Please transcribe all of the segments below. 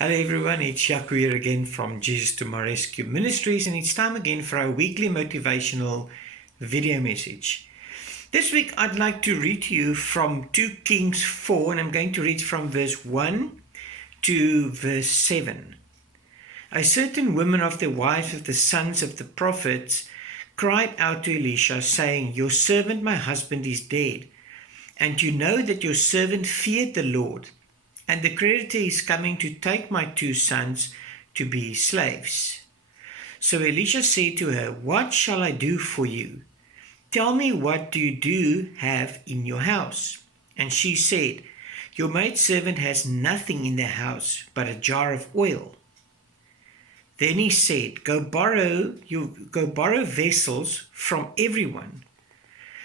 Hello everyone, it's Jaco here again from Jesus to My Rescue Ministries, and it's time again for our weekly motivational video message. This week I'd like to read to you from 2 Kings 4, and I'm going to read from verse 1 to verse 7. A certain woman of the wives of the sons of the prophets cried out to Elisha, saying, "Your servant my husband is dead, and you know that your servant feared the Lord, and the creditor is coming to take my 2 sons to be his slaves." So Elisha said to her, "What shall I do for you? Tell me, what do you have in your house?" And she said, "Your maidservant has nothing in the house but a jar of oil." Then he said, Go borrow vessels from everyone,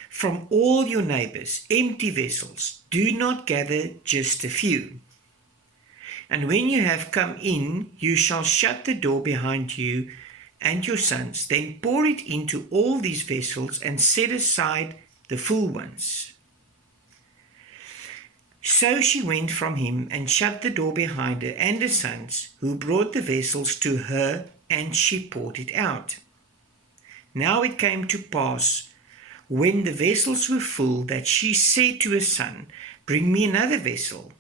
from all your neighbors, empty vessels. Do not gather just a few. And when you have come in, you shall shut the door behind you and your sons. Then pour it into all these vessels and set aside the full ones. So she went from him and shut the door behind her and her sons, who brought the vessels to her, and she poured it out. Now it came to pass, when the vessels were full, that she said to her son, "Bring me another vessel."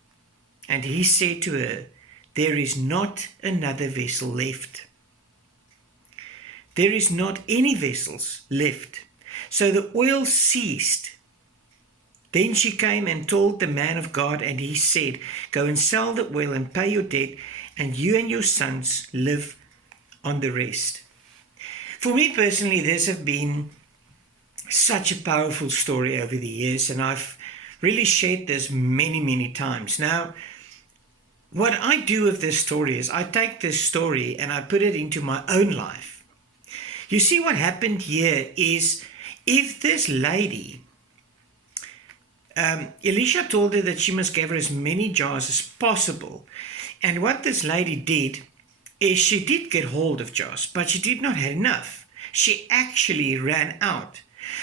And he said to her, "There is not another vessel left. There is not any vessels left." So the oil ceased. Then she came and told the man of God, and he said, "Go and sell the oil and pay your debt, and you and your sons live on the rest." For me personally, this has been such a powerful story over the years, and I've really shared this many times. Now, what I do with this story is I take this story and I put it into my own life. You see, what happened here is, if this lady, Elisha told her that she must gather as many jars as possible. And what this lady did is she did get hold of jars, but she did not have enough. She actually ran out.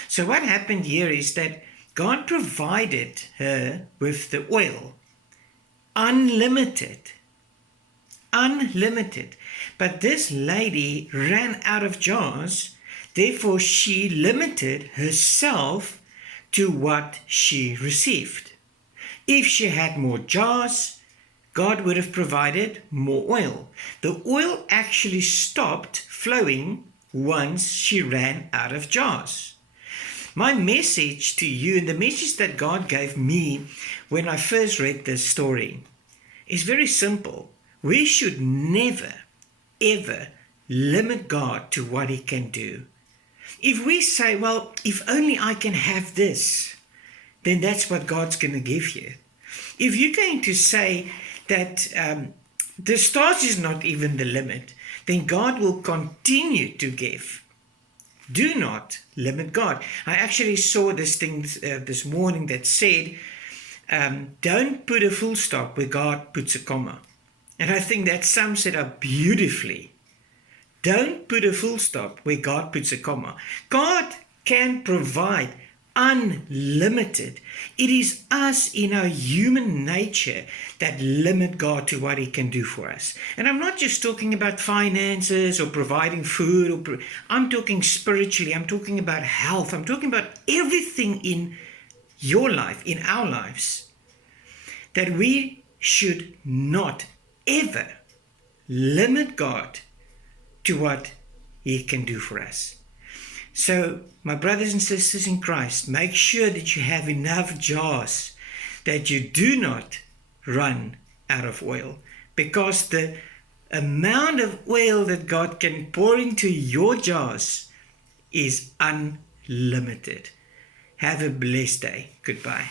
So what happened here is that God provided her with the oil, unlimited. But this lady ran out of jars, therefore she limited herself to what she received. If she had more jars, God would have provided more oil. The oil actually stopped flowing once she ran out of jars. My message to you, and the message that God gave me when I first read this story, is very simple. We should never, ever limit God to what He can do. If we say, well, if only I can have this, then that's what God's going to give you. If you're going to say that the stars is not even the limit, then God will continue to give. Do not limit God. I actually saw this thing this morning that said, don't put a full stop where God puts a comma. And I think that sums it up beautifully. Don't put a full stop where God puts a comma. God can provide unlimited. It is us in our human nature that limit God to what He can do for us. And I'm not just talking about finances or providing food. I'm talking spiritually. I'm talking about health. I'm talking about everything in your life, in our lives, that we should not ever limit God to what He can do for us. So, my brothers and sisters in Christ, make sure that you have enough jars, that you do not run out of oil, because the amount of oil that God can pour into your jars is unlimited. Have a blessed day. Goodbye.